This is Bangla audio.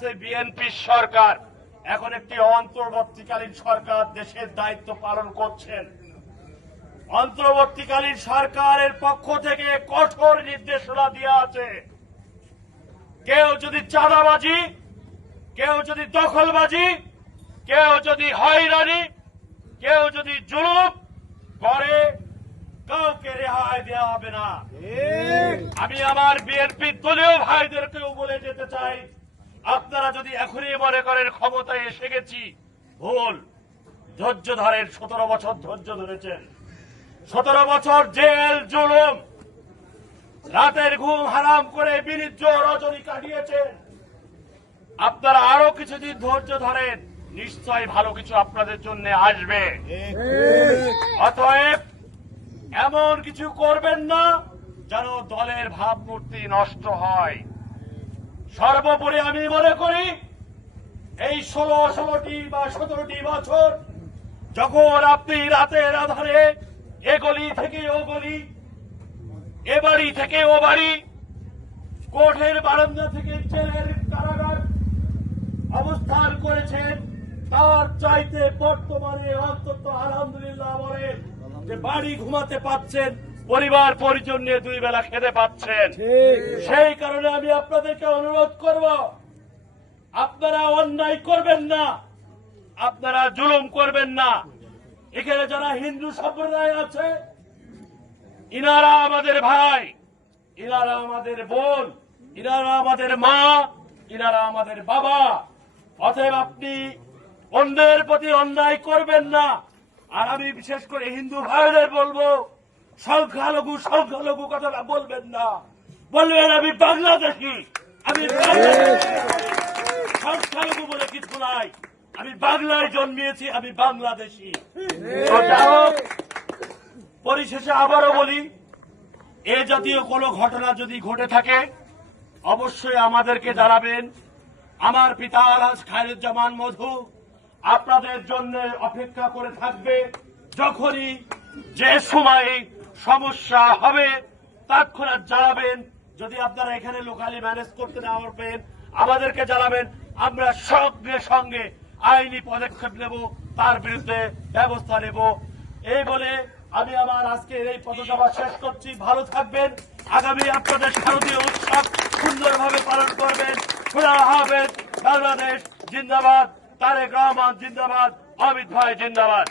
আছে বিএনপি সরকার। এখন একটি অন্তর্বর্তীকালীন সরকার দেশের দায়িত্ব পালন করছেন। অন্তর্বর্তীকালীন সরকারের পক্ষ থেকে কঠোর নির্দেশনা দেওয়া আছে। কেউ যদি চাঁদাবাজি কেউ যদি দখলবাজি কেউ যদি হয়রানি কেউ যদি জুলুম করে কাউকে রেহাই দেওয়া হবে না। আমি আমার বিএনপি দলীয় ভাইদেরকেও বলে যেতে চাই আপনারা যদি এখনই মনে করেন ক্ষমতায় এসে গেছি, ভুল। ধৈর্য ধরেন, সতেরো বছর ধৈর্য ধরেছেন। সতেরো বছর জেল, জুলুম, রাতের ঘুম হারাম করে বিনিদ্র রজনী কাটিয়েছেন। আপনারা আরও কিছুদিন ধৈর্য ধরেন, নিশ্চয় ভালো কিছু আপনাদের জন্য আসবে। অতএব, এমন কিছু করবেন না, যেন দলের ভাবমূর্তি নষ্ট হয়। সর্বোপরি আমি মনে করি এই ষোলো ষোলোটি বা সতেরোটি বছর যখন আপনি রাতের আধারে এ গলি থেকে ও গলি, এ বাড়ি থেকে ও বাড়ি কোর্টের বারান্দা থেকে জেলের কারাগার অবস্থান করেছেন, তার চাইতে বর্তমানে অন্তত আলহামদুলিল্লাহ বলেন যে বাড়ি ঘুমাতে পাচ্ছেন পরিবার পরিজন নিয়ে দুই বেলা খেতে পাচ্ছেন। সেই কারণে আমি আপনাদেরকে অনুরোধ করব আপনারা অন্যায় করবেন না আপনারা জুলুম করবেন না। এখানে যারা হিন্দু সম্প্রদায় আছে ইনারা আমাদের ভাই ইনারা আমাদের বোন ইনারা আমাদের মা ইনারা আমাদের বাবা। অতএব আপনি অন্যের প্রতি অন্যায় করবেন না। আর আমি বিশেষ করে হিন্দু ভাইদের বলব সংখ্যালঘু সংখ্যালঘু কথাটা বলবেন না। বলবেন আমি বাংলাদেশি। আমি। সংখ্যালঘু বলে কিছু নাই। আমি বাংলায় জন্মিয়েছি, আমি বাংলাদেশি। পরিশেষে আবারও বলি, এ জাতীয় কোনো ঘটনা যদি ঘটে থাকে, অবশ্যই আমাদেরকে জানাবেন। আমার পিতা আলহাজ খায়রুজ্জামান মধু আপনাদের জন্য অপেক্ষা করে থাকবে, যখনই যে সময়ে সমস্যা হবে, তৎক্ষণাৎ জানাবেন যদি আপনারা এখানে লোকালি ম্যানেজ করতে না পারবেন, আমাদেরকে জানাবেন আমরা সঙ্গে সঙ্গে আইনি পদক্ষেপ নেব, তার বিরুদ্ধে ব্যবস্থা নেব। এই বলে আমি আমার আজকের এই পদসভা শেষ করছি। ভালো থাকবেন। আগামী আপনাদের শারদীয় উৎসব সুন্দরভাবে পালন করবেন। খুদা হাফেজ। বাংলাদেশ জিন্দাবাদ। তারেক রহমান জিন্দাবাদ। অমিত ভাই জিন্দাবাদ।